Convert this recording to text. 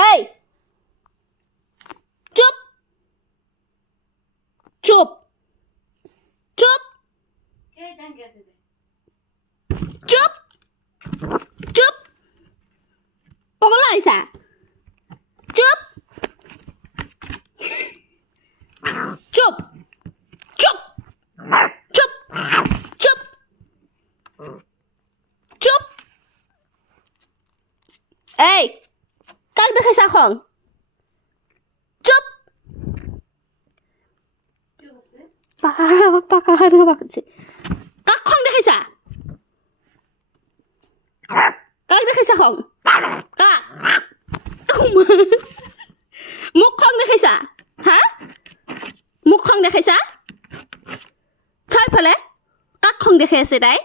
এই চুপ চুপ চুপ চুপ চুপ পগলা আইসা চুপ চুপ চুপ চুপ চুপ চুপ এই কাক দেখাইছা খন চুপ পাকা হারা বাকছে কাক খন দেখাইছা কাক দেখাইছা খন কাক মুখখন দেখাইছা হা মুখখন দেখাইছা চাৰিওফালে কাকখন দেখাই আছে তাই